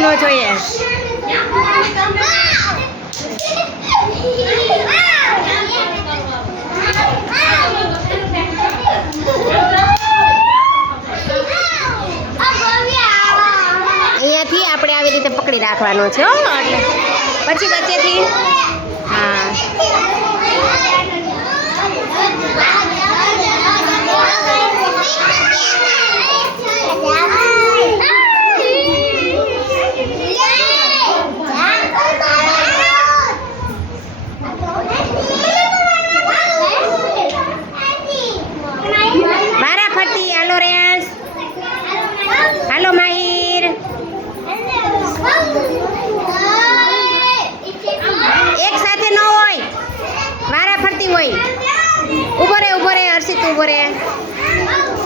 ન જોઈએ. અહીંયાથી આપણે આવી રીતે પકડી રાખવાનું છે પછી વચ્ચેથી árvore. É.